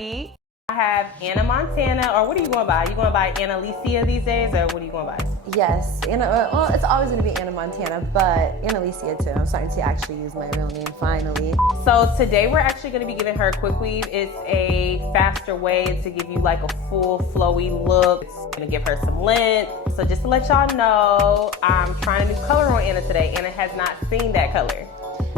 Street. I have Anna Montana, or what are you going by? You going by Anna Alicia these days, or what are you going by? Yes, well, it's always going to be Anna Montana, but Anna Alicia too. I'm starting to actually use my real name finally. So today we're actually going to be giving her a quick weave. It's a faster way to give you like a full flowy look. It's going to give her some length. So just to let y'all know, I'm trying a new color on Anna today. Anna has not seen that color.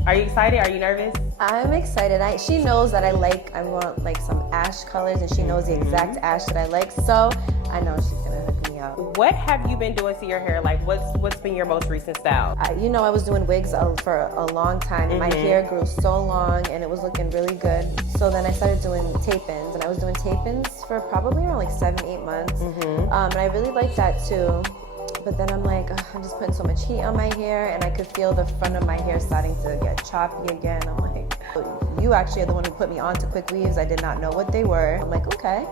Are you excited? Are you nervous? I'm excited. She knows that I want like some ash colors, and she knows the exact ash that I like. So I know she's gonna hook me up. What have you been doing to your hair? Like, what's been your most recent style? I was doing wigs for a long time, and my hair grew so long, and it was looking really good. So then I started doing tape-ins, and I was doing tape-ins for probably around like 7-8 months, and I really liked that too. But then I'm like, I'm just putting so much heat on my hair, and I could feel the front of my hair starting to get choppy again. I'm like, you actually are the one who put me on to quick weaves. I did not know what they were. I'm like, okay,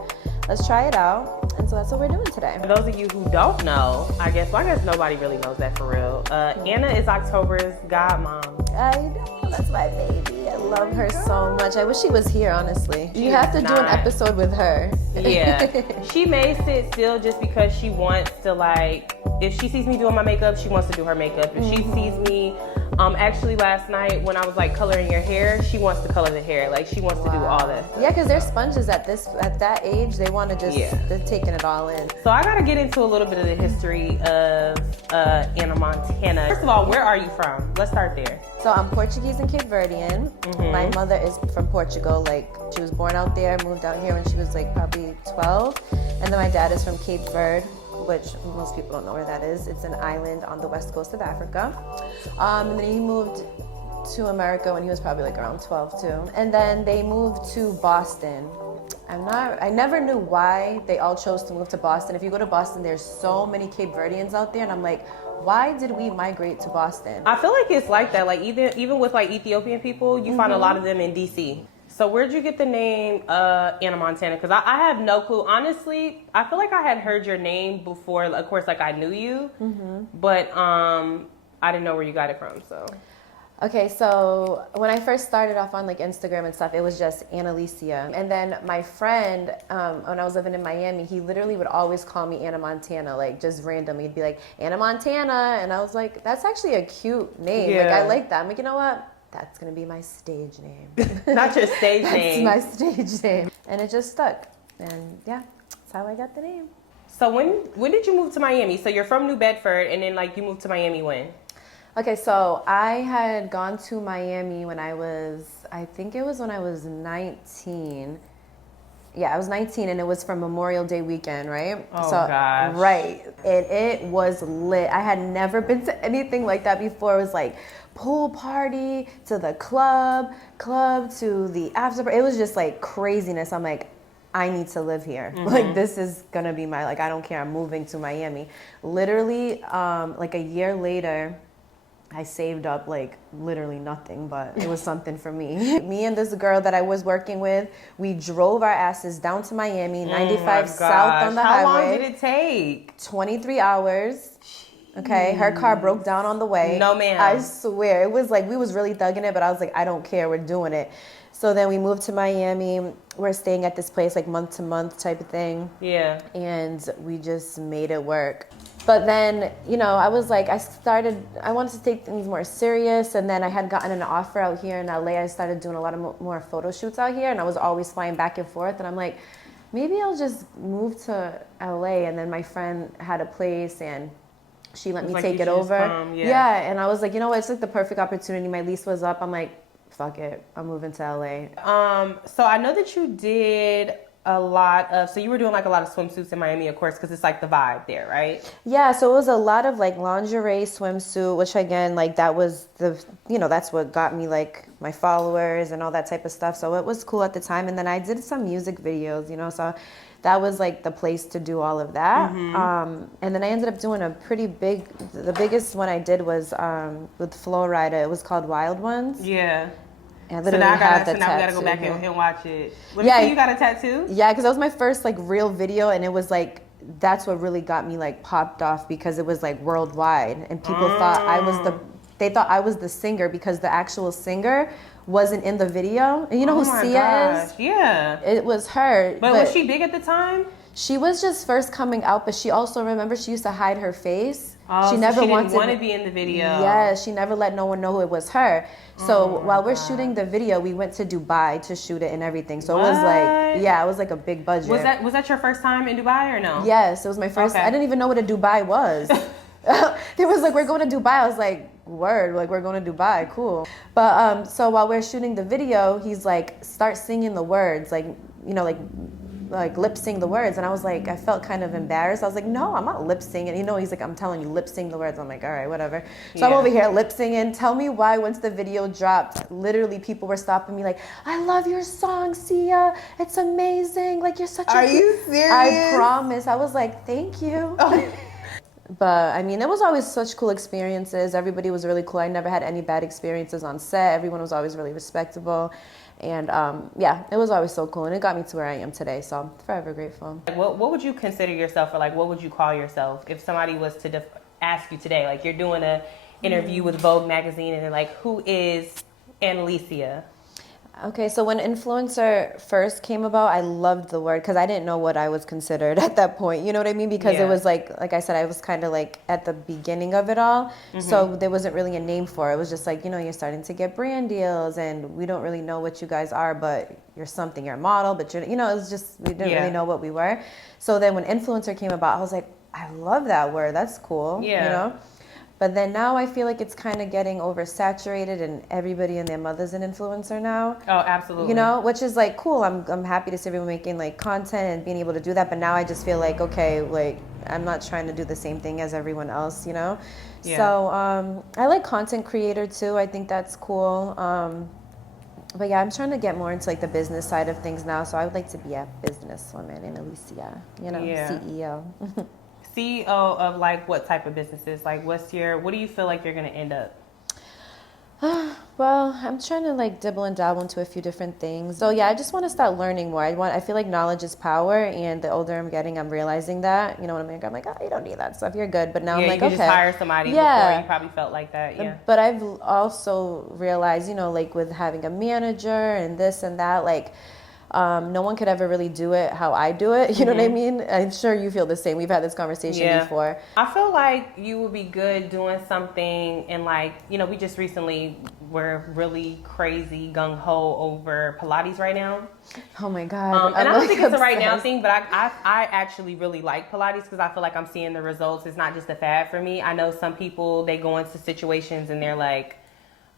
let's try it out. And so that's what we're doing today. For those of you who don't know, I guess nobody really knows that for real. Anna is October's godmom. I know, that's my baby. I love her so much. I wish she was here, honestly. You have to do an episode with her. Yeah. She may sit still just because she wants to, like, if she sees me doing my makeup, she wants to do her makeup. If she sees me, actually last night when I was like coloring your hair, she wants to color the hair. Like, she wants to do all that stuff. Yeah, because they're sponges at that age. They want to just, they're taking it all in. So I got to get into a little bit of the history of Anna Montana. First of all, where are you from? Let's start there. So I'm Portuguese and Cape Verdean. My mother is from Portugal. Like, she was born out there, moved out here when she was like probably 12. And then my dad is from Cape Verde, which most people don't know where that is. It's an island on the west coast of Africa. And then he moved to America when he was probably like around 12 too. And then they moved to Boston. I never knew why they all chose to move to Boston. If you go to Boston, there's so many Cape Verdeans out there, and I'm like, why did we migrate to Boston? I feel like it's like that. Like, even with like Ethiopian people, you find a lot of them in DC. So where'd you get the name Anna Montana? Because I have no clue. Honestly, I feel like I had heard your name before. Of course, like, I knew you, but I didn't know where you got it from. So. Okay, so when I first started off on like Instagram and stuff, it was just Anna Alicia. And then my friend, when I was living in Miami, he literally would always call me Anna Montana, like just randomly. He'd be like, Anna Montana. And I was like, that's actually a cute name. Yeah. Like, I like that. I'm like, you know what? That's gonna be my stage name. Not your stage name. That's my stage name. And it just stuck. And yeah, that's how I got the name. So when did you move to Miami? So you're from New Bedford, and then like you moved to Miami when? Okay, so I had gone to Miami when I think it was when I was 19. Yeah, I was 19, and it was for Memorial Day weekend, right? Oh, gosh. Right. And it was lit. I had never been to anything like that before. It was like pool party to the club to the after party. It was just like craziness. I'm like, I need to live here. Like, this is gonna be I don't care. I'm moving to Miami. Literally, like a year later, I saved up like literally nothing, but it was something for me. Me and this girl that I was working with, we drove our asses down to Miami, 95 south on the highway. How long did it take? 23 hours. Okay, her car broke down on the way. No, ma'am. I swear, it was like, we was really thugging it, but I was like, I don't care, we're doing it. So then we moved to Miami. We're staying at this place like month to month type of thing. Yeah. And we just made it work. But then, I was like, I wanted to take things more serious. And then I had gotten an offer out here in LA. I started doing a lot of more photo shoots out here. And I was always flying back and forth. And I'm like, maybe I'll just move to LA. And then my friend had a place, and she let me take it over. Yeah. And I was like, you know what? It's like the perfect opportunity. My lease was up. I'm like, fuck it. I'm moving to LA. So I know that you did a lot of, so you were doing like a lot of swimsuits in Miami, of course, because it's like the vibe there, right? Yeah, so it was a lot of like lingerie, swimsuit, which again, like that was that's what got me like my followers and all that type of stuff. So it was cool at the time. And then I did some music videos, so that was like the place to do all of that. And then I ended up doing the biggest one I did was with Flo Rida. It was called Wild Ones. Yeah. So now we gotta go back and watch it. You got a tattoo? Yeah, because that was my first like real video, and it was like, that's what really got me like popped off, because it was like worldwide, and people thought I was they thought I was the singer because the actual singer wasn't in the video. And you know Oh who my Sia gosh. is? Yeah. It was her. But was she big at the time? She was just first coming out, but she also, remember, she used to hide her face. Oh, she so never she didn't wanted want to be in the video. Yeah, she never let no one know it was her. So Oh while my we're God. shooting the video, we went to Dubai to shoot it and everything. So What? it was like, yeah, it was like a big budget. Was that your first time in Dubai or no? Yes, it was my first. Okay. I didn't even know what a Dubai was. They was like, we're going to Dubai. I was like, word, like we're going to Dubai, cool. But so while we're shooting the video, he's like, start singing the words, like, you know, like lip sing the words. And I was like, I felt kind of embarrassed. I was like, no, I'm not lip singing. You know, he's like, I'm telling you, lip sing the words. I'm like, all right, whatever. So I'm over here lip singing. Tell me why once the video dropped, literally people were stopping me like, I love your song, Sia. It's amazing. Like, you're such a... Are you serious? I promise. I was like, thank you. Oh. But I mean, it was always such cool experiences. Everybody was really cool. I never had any bad experiences on set. Everyone was always really respectable. And yeah, it was always so cool. And it got me to where I am today. So I'm forever grateful. What would you consider yourself, or like what would you call yourself if somebody was to ask you today, like you're doing a interview with Vogue magazine and they're like, who is Annalicia? Okay, so when influencer first came about, I loved the word because I didn't know what I was considered at that point. You know what I mean? Because it was like I said, I was kind of like at the beginning of it all. Mm-hmm. So there wasn't really a name for it. It was just like, you know, you're starting to get brand deals and we don't really know what you guys are, but you're something, you're a model, but you're, you know, it was just, we didn't really know what we were. So then when influencer came about, I was like, I love that word. That's cool. Yeah. You know? But then now I feel like it's kind of getting oversaturated and everybody and their mother's an influencer now. Oh, absolutely. You know, which is like cool. I'm happy to see everyone making like content and being able to do that. But now I just feel like, okay, like I'm not trying to do the same thing as everyone else, you know? Yeah. So I like content creator too. I think that's cool. But yeah, I'm trying to get more into like the business side of things now. So I would like to be a businesswoman in Alicia, you know, CEO. CEO of like what type of businesses? Like what do you feel like you're going to end up? Well, I'm trying to like dibble and dabble into a few different things. So yeah, I just want to start learning more. I feel like knowledge is power, and the older I'm getting, I'm realizing that. You know what I mean? I'm like, oh, you don't need that stuff. You're good. But now I'm like, you okay. just hire somebody before you probably felt like that. Yeah. But I've also realized, you know, like with having a manager and this and that, like. No one could ever really do it how I do it. You know what I mean? I'm sure you feel the same. We've had this conversation before. I feel like you would be good doing something and like, you know, we just recently were really crazy gung-ho over Pilates right now. Oh my God. And I don't think it's a right now thing, but I actually really like Pilates because I feel like I'm seeing the results. It's not just a fad for me. I know some people, they go into situations and they're like,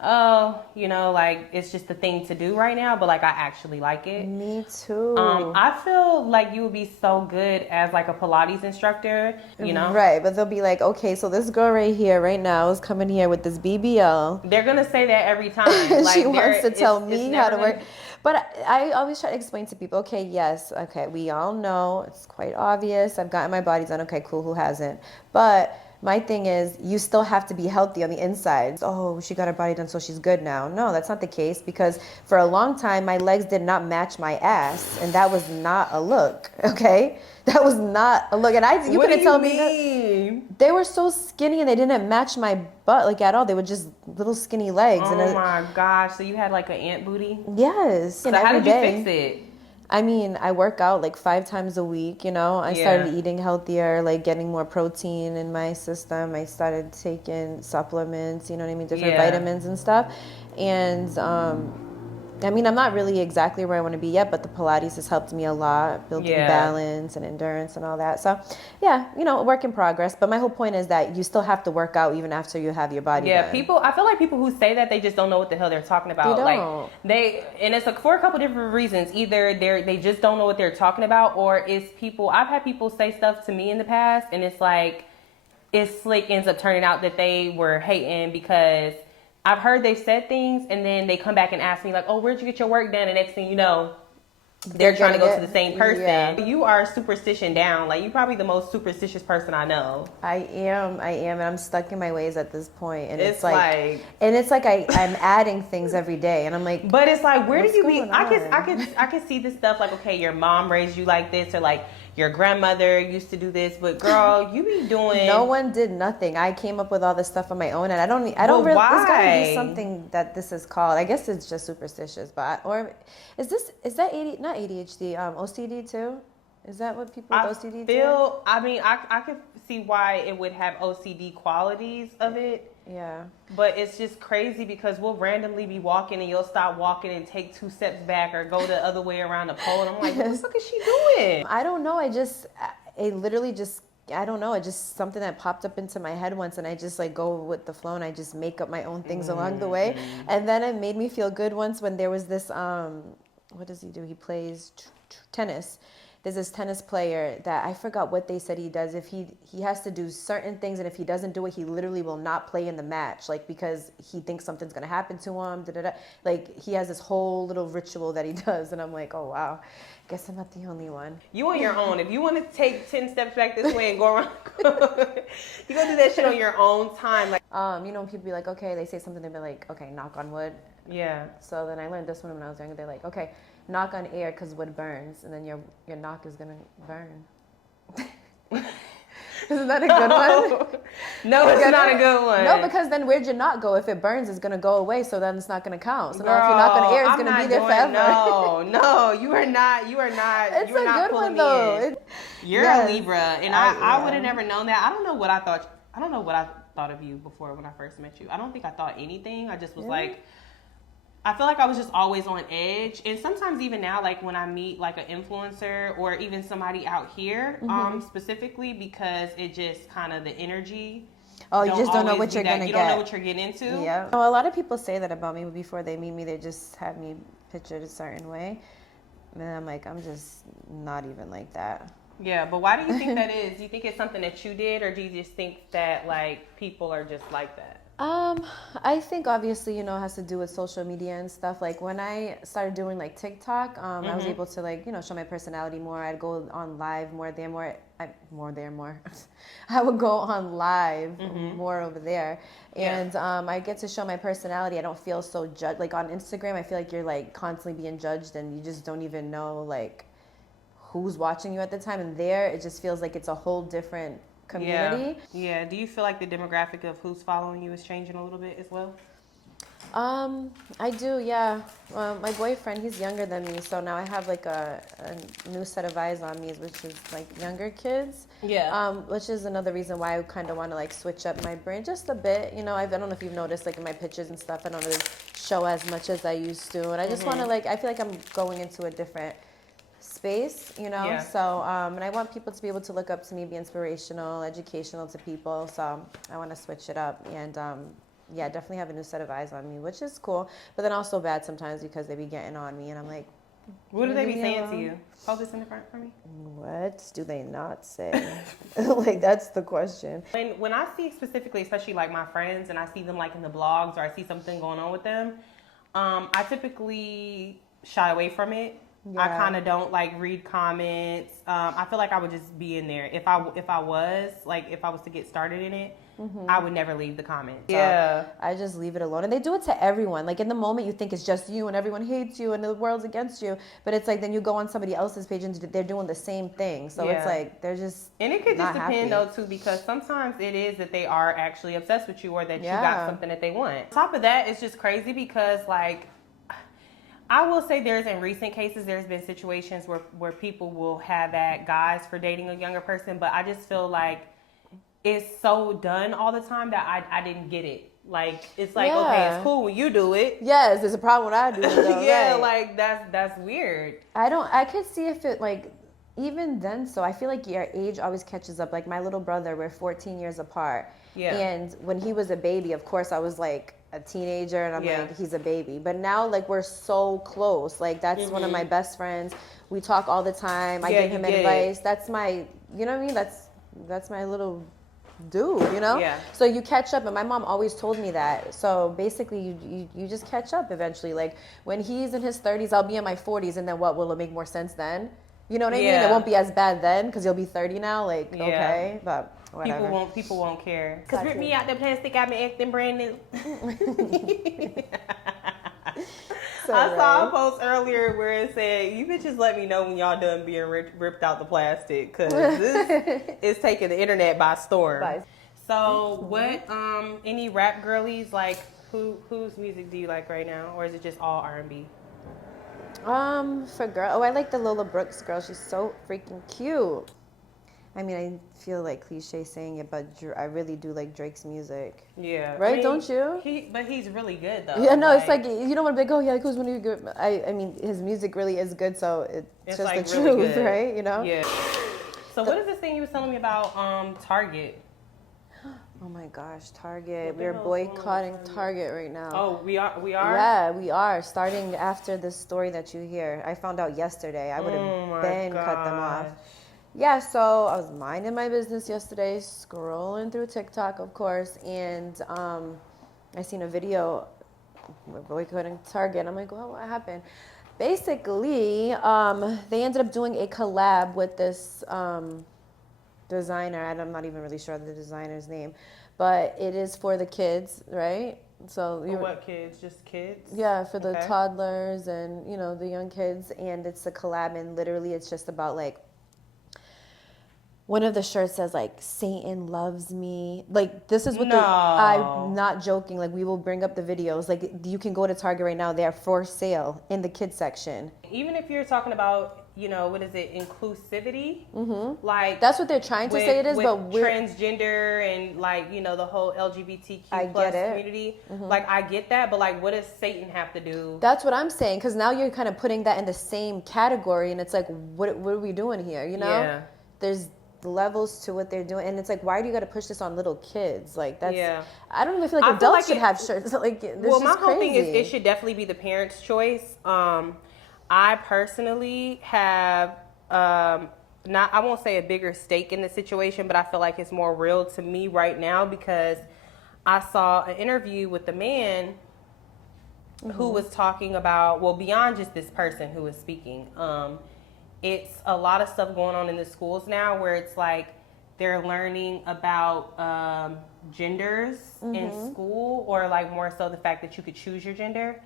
oh, you know, like it's just the thing to do right now, but like I actually like it. Me too. I feel like you would be so good as like a Pilates instructor, you know? Right, but they'll be like, okay, so this girl right here, right now, is coming here with this BBL. They're gonna say that every time. Like, she wants to tell me how to work. But I always try to explain to people, okay, yes, okay, we all know, it's quite obvious. I've gotten my body done. Okay, cool, who hasn't? But my thing is, you still have to be healthy on the inside. Oh, she got her body done, so she's good now. No, that's not the case, because for a long time, my legs did not match my ass, and that was not a look, okay? That was not a look. And you couldn't tell me that. They were so skinny, and they didn't match my butt, like, at all. They were just little skinny legs. Oh, my gosh. So you had, like, an ant booty? Yes. So how did you fix it? I mean, I work out like 5 times a week, you know. I started eating healthier, like getting more protein in my system. I started taking supplements, you know what I mean, different vitamins and stuff. And I mean, I'm not really exactly where I want to be yet, but the Pilates has helped me a lot, building balance and endurance and all that. So, yeah, you know, a work in progress. But my whole point is that you still have to work out even after you have your body done. I feel like people who say that, they just don't know what the hell they're talking about. They don't. Like, and it's like for a couple different reasons. Either they just don't know what they're talking about, or it's people, I've had people say stuff to me in the past, and it's like, it's slick, ends up turning out that they were hating because I've heard they've said things and then they come back and ask me like, oh, where'd you get your work done? And next thing you know, they're trying to go to the same person. Yeah. You are superstition down. Like, you're probably the most superstitious person I know. I am. And I'm stuck in my ways at this point. And it's like I'm adding things every day. And I'm like, but it's like, where do you be? I can see this stuff like, okay, your mom raised you like this, or like your grandmother used to do this, but girl, you be doing. No one did nothing. I came up with all this stuff on my own, and I don't But really. There's got to why? be something that this is called. I guess it's just superstitious, but or is that not ADHD, OCD too? Is that what people with OCD do? I mean, I could see why it would have OCD qualities of it. Yeah. But it's just crazy because we'll randomly be walking and you'll stop walking and take 2 steps back or go the other way around the pole. And I'm like, what the fuck is she doing? I don't know. I don't know. It just something that popped up into my head once, and I just like go with the flow, and I just make up my own things along the way. And then it made me feel good once when there was this, what does he do? He plays tennis. There's this tennis player that I forgot what they said he does. If he has to do certain things, and if he doesn't do it, he literally will not play in the match, like because he thinks something's gonna happen to him. Like he has this whole little ritual that he does, and I'm like, oh wow, guess I'm not the only one. You on your own. If you want to take 10 steps back this way and go around, you gonna do that shit on your own time. Like, people be like, okay, they say something, they be like, okay, knock on wood. yeah. So then I learned this one when I was younger. They're like, okay, knock on air because wood burns, and then your knock is gonna burn. Isn't that a good one? No, it's not a good one. No, because then where'd your knock go? If it burns, it's gonna go away, so then it's not gonna count. So now if you knock on air, it's gonna be there forever. No, you are not. It's you are a not good pulling one though. me in. You're a Libra, and I would have never known that. I don't know what I thought of you before when I first met you. I don't think I thought anything. I just was like, I feel like I was just always on edge. And sometimes even now, like when I meet like an influencer or even somebody out here, specifically, because it just kind of the energy. Oh, you just don't know what you're going to get. You don't know what you're getting into. Yeah. Well, a lot of people say that about me, but before they meet me, they just have me pictured a certain way. And I'm like, I'm just not even like that. Yeah, but why do you think that is? Do you think it's something that you did, or do you just think that like people are just like that? I think obviously, it has to do with social media and stuff. Like when I started doing like TikTok, I was able to like, show my personality more. I'd go on live more. I would go on live more over there. And I get to show my personality. I don't feel so judged. Like on Instagram, I feel like you're like constantly being judged and you just don't even know like who's watching you at the time. And there, it just feels like it's a whole different community. Yeah. Do you feel like the demographic of who's following you is changing a little bit as well? I do, yeah. My boyfriend, he's younger than me, so now I have like a new set of eyes on me, which is like younger kids. Yeah. Which is another reason why I kind of want to like switch up my brain just a bit. I don't know if you've noticed like in my pictures and stuff, I don't really show as much as I used to, and I just want to like, I feel like I'm going into a different space, Yeah. So and I want people to be able to look up to me, be inspirational, educational to people, so I want to switch it up, and definitely have a new set of eyes on me, which is cool, but then also bad sometimes because they be getting on me and I'm like, what do they be saying to you? Hold this in the front for me. What do they not say? Like, that's the question. When I see specifically, especially like my friends, and I see them like in the blogs or I see something going on with them, I typically shy away from it. Yeah. I kind of don't like read comments. I feel like I would just be in there. If I was to get started in it, I would never leave the comments. So I just leave it alone. And they do it to everyone. Like in the moment you think it's just you and everyone hates you and the world's against you. But it's like then you go on somebody else's page and they're doing the same thing. So it's like they're just And it could just happy. depend though too, because sometimes it is that they are actually obsessed with you or that you got something that they want. On top of that, it's just crazy because like I will say in recent cases, there's been situations where people will have at guys for dating a younger person, but I just feel like it's so done all the time that I didn't get it. Like, it's like, okay, it's cool when you do it. Yes, there's a problem when I do it though. Yeah, right. like that's weird. I could see if it like, even then, so I feel like your age always catches up. Like my little brother, we're 14 years apart. Yeah. And when he was a baby, of course, I was like a teenager and I'm like, he's a baby. But now like we're so close. Like that's one of my best friends. We talk all the time. I give him advice. That's my, you know what I mean? That's my little dude, Yeah. So you catch up, and my mom always told me that. So basically you just catch up eventually. Like when he's in his 30s, I'll be in my 40s, and then what, will it make more sense then? You know what I mean? It won't be as bad then because you'll be 30 now. Like, okay, but whatever. People won't care. Because rip me out the plastic, got me acting brand new. So I saw a right. post earlier where it said, "You bitches let me know when y'all done being ripped out the plastic, cause this is taking the internet by storm." Bye. So, what? Any rap girlies like? Whose music do you like right now, or is it just all R&B? For girl, I like the Lola Brooks girl. She's so freaking cute. I mean, I feel like cliche saying it, but I really do like Drake's music. Yeah, Right? Don't you? But he's really good though. Yeah, no, it's like you don't want to be like, oh yeah, like, who's one of your good? I mean, his music really is good, so it's just like the really truth, good. right? You know? Yeah. So what is this thing you was telling me about Target? Oh my gosh, Target. What the We're hell's boycotting going on? Target right now. Oh, we are. Yeah, we are. Starting after this story that you hear. I found out yesterday. I would have been cut them off. Yeah, so I was minding my business yesterday, scrolling through TikTok, of course, and I seen a video. We're boycotting Target. I'm like, well, what happened? Basically, they ended up doing a collab with this designer, and I'm not even really sure the designer's name, but it is for the kids, right? So For what kids? Just kids? yeah, for the Okay. toddlers and the young kids, and it's a collab, and literally it's just about like one of the shirts says like Satan loves me. Like this is what I'm not joking. Like we will bring up the videos. Like you can go to Target right now. They are for sale in the kids section. Even if you're talking about, what is it, inclusivity? Mm-hmm. Like that's what they're trying to say it is, but we're transgender and like the whole LGBTQ plus community. Mm-hmm. Like I get that, but like what does Satan have to do? That's what I'm saying, because now you're kind of putting that in the same category, and it's like, what are we doing here? Yeah. There's levels to what they're doing, and it's like, why do you got to push this on little kids? Like that's I don't even feel like adults should have shirts. Like this my whole thing is it should definitely be the parents' choice. I personally have I won't say a bigger stake in the situation, but I feel like it's more real to me right now because I saw an interview with the man who was talking about, well, beyond just this person who was speaking, it's a lot of stuff going on in the schools now where it's like they're learning about genders in school, or like more so the fact that you could choose your gender.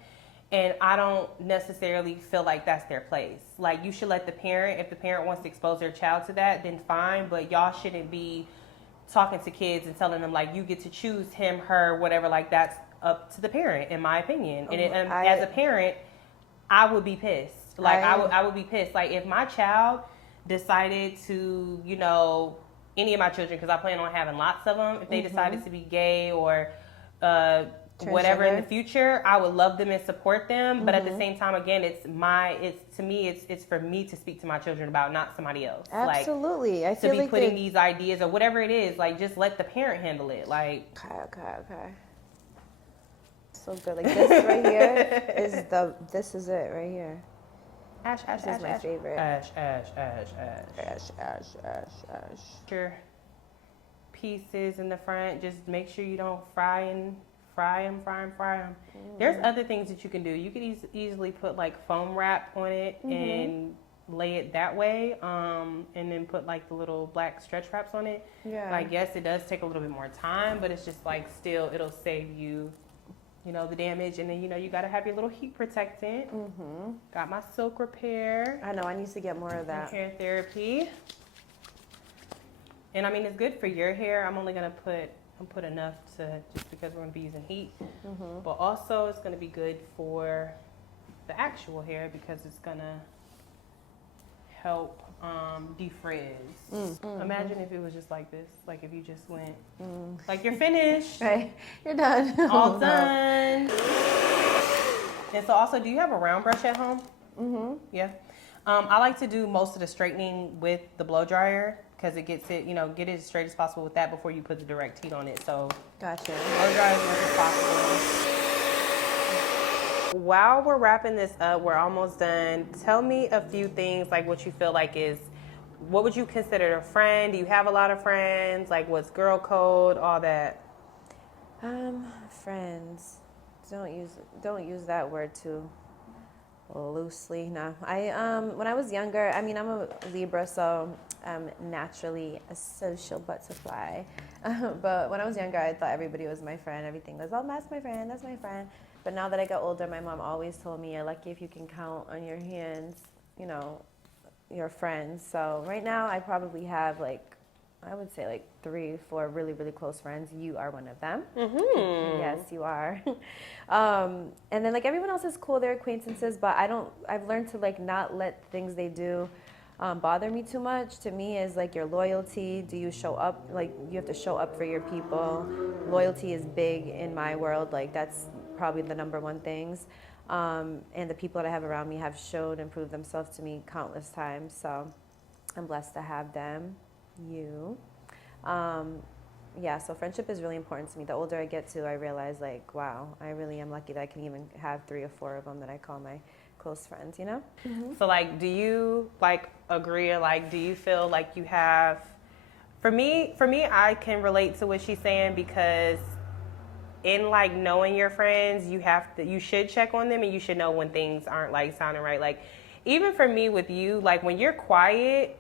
And I don't necessarily feel like that's their place. Like you should let the parent, if the parent wants to expose their child to that, then fine. But y'all shouldn't be talking to kids and telling them like you get to choose him, her, whatever. Like that's up to the parent, in my opinion. And as a parent, I would be pissed. Like I would be pissed. Like if my child decided to, any of my children, because I plan on having lots of them, if they decided to be gay or whatever in the future, I would love them and support them. But at the same time, again, it's for me to speak to my children about, not somebody else. Absolutely. Like, I feel to be like putting these ideas or whatever it is, like just let the parent handle it. Like okay. So good. Like this right here this is it right here. Ash, this is my favorite. Ash. Sure. Pieces in the front. Just make sure you don't fry them. There's other things that you can do. You could easily put like foam wrap on it and lay it that way, and then put like the little black stretch wraps on it. Yeah. Like yes, it does take a little bit more time, but it's just like still it'll save you, the damage. And then you got to have your little heat protectant. Got my silk repair. I know I need to get more of that. Hair therapy. And I mean it's good for your hair. I'm only gonna put enough to, just because we're going to be using heat. But also it's going to be good for the actual hair because it's going to help defrizz. Imagine if it was just like this, like if you just went like you're finished, right, you're done, all done. And so also, do you have a round brush at home? Yeah. I like to do most of the straightening with the blow dryer because it gets it, get it as straight as possible with that before you put the direct heat on it. So gotcha. Blow dry as much as possible. While we're wrapping this up, we're almost done. Tell me a few things, like what you feel like is, what would you consider a friend? Do you have a lot of friends? Like what's girl code? All that. Friends. Don't use that word too Loosely, no. When I was younger, I mean, I'm a Libra, so I'm naturally a social butterfly. But when I was younger, I thought everybody was my friend. Everything was, oh, that's my friend, that's my friend. But now that I got older, my mom always told me, you're lucky if you can count on your hands, you know, your friends. So right now, I probably have like, I would say like 3, 4 really, really close friends. You are one of them. Mm-hmm. Yes, you are. And then like everyone else is cool, they're acquaintances, but I've learned to like not let things they do bother me too much. To me is like your loyalty. Do you show up? Like you have to show up for your people. Loyalty is big in my world. Like that's probably the number one things. And the people that I have around me have showed and proved themselves to me countless times. So I'm blessed to have them. You. Yeah, so friendship is really important to me. The older I get to, I realize like, wow, I really am lucky that I can even have 3 or 4 of them that I call my close friends, you know? So like, do you like agree or like, do you feel like you have, for me, I can relate to what she's saying because in like knowing your friends, you should check on them and you should know when things aren't like sounding right. Like even for me with you, like when you're quiet,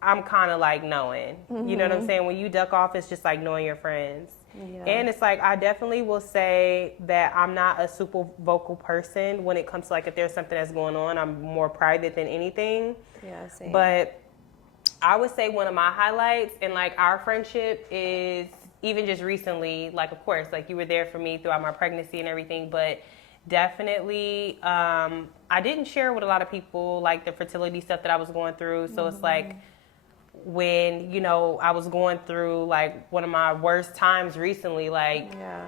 I'm kind of like knowing, you know what I'm saying? When you duck off, it's just like knowing your friends. Yeah. And it's like, I definitely will say that I'm not a super vocal person when it comes to like, if there's something that's going on, I'm more private than anything. Yeah, same. But I would say one of my highlights in like our friendship is even just recently, like, of course, like you were there for me throughout my pregnancy and everything, but definitely, I didn't share with a lot of people like the fertility stuff that I was going through. So it's like, when, you know, I was going through like one of my worst times recently, like Yeah.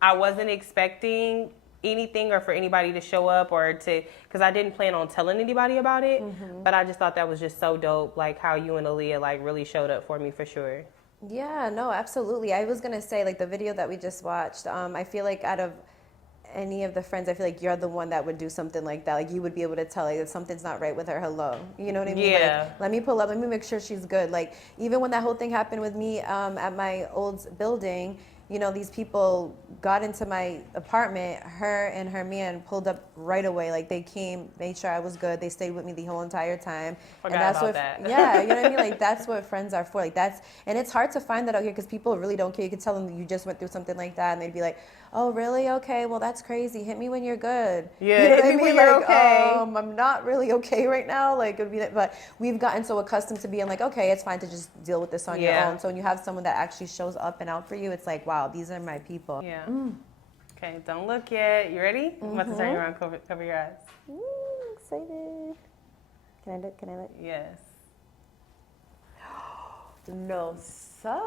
I wasn't expecting anything or for anybody to show up or to, because I didn't plan on telling anybody about it, but I just thought that was just so dope, like how you and Aaliyah like really showed up for me for sure. Yeah, no, absolutely. I was gonna say like the video that we just watched, I feel like out of any of the friends, I feel like you're the one that would do something like that. Like you would be able to tell like if something's not right with her, hello. You know what I mean? Yeah. Like, let me pull up, let me make sure she's good. Like even when that whole thing happened with me at my old building, you know, these people got into my apartment, her and her man pulled up right away. Like they came, made sure I was good. They stayed with me the whole entire time. Forgot and that's about what, that. yeah, you know what I mean? Like that's what friends are for. Like that's, and it's hard to find that out here because people really don't care. You could tell them that you just went through something like that and they'd be like, oh really? Okay, well that's crazy. Hit me when you're good. Yeah, you know hit what I me mean? when you're Like, okay. I'm not really okay right now. Like it would be, but we've gotten so accustomed to being like, okay, it's fine to just deal with this on your Yeah. own. So when you have someone that actually shows up and out for you, it's like, wow, these are my people. Yeah. Okay, don't look yet. You ready? I'm about to turn you around, cover your eyes. Excited. Can I look? Can I look? Yes. No, son.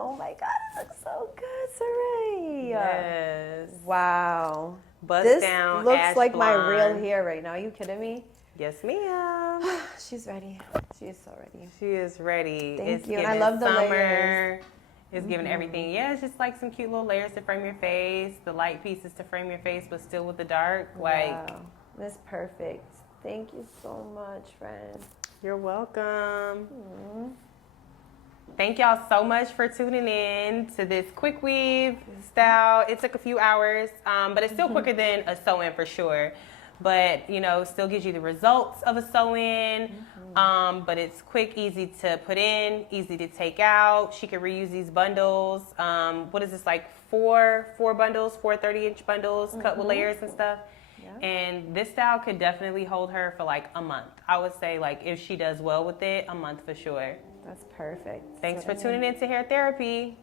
Oh my God, it looks so good, Saray. Yes. Wow. Bust This down, looks ash like my real blonde. hair right now. Are you kidding me? Yes, ma'am. She's ready. She is so ready. She is ready. Thank It's you. And I giving love the summer. layers. It's giving everything. Yeah, it's just like some cute little layers to frame your face, the light pieces to frame your face, but still with the dark. Like, Wow. That's perfect. Thank you so much, friend. you're welcome. Thank y'all so much for tuning in to this quick weave style. It took a few hours, but it's still quicker than a sew-in for sure. But, you know, still gives you the results of a sew-in. But it's quick, easy to put in, easy to take out. She can reuse these bundles. What is this, like four bundles, 4 30-inch bundles cut with layers and stuff. Yeah. And this style could definitely hold her for like a month. I would say like if she does well with it, a month for sure. That's perfect. Thanks for tuning in to Hair Therapy.